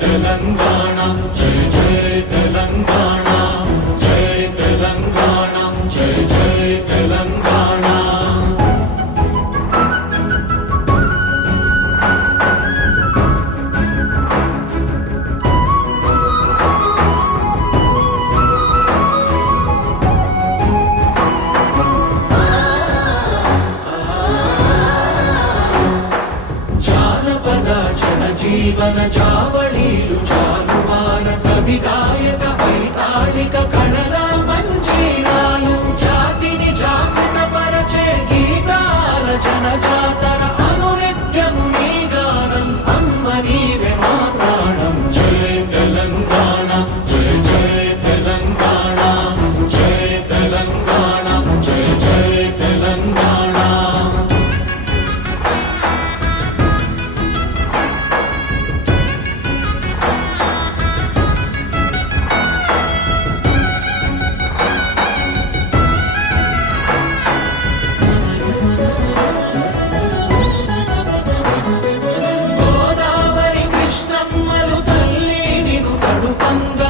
తెలంగాణ జయ జీవన చావళీలు చాలువార కవిగాయక వైతాళిక కళల మంజీరాలు జాతిని జాగ్రత్త పరచే గీతాల జనజాత Cầm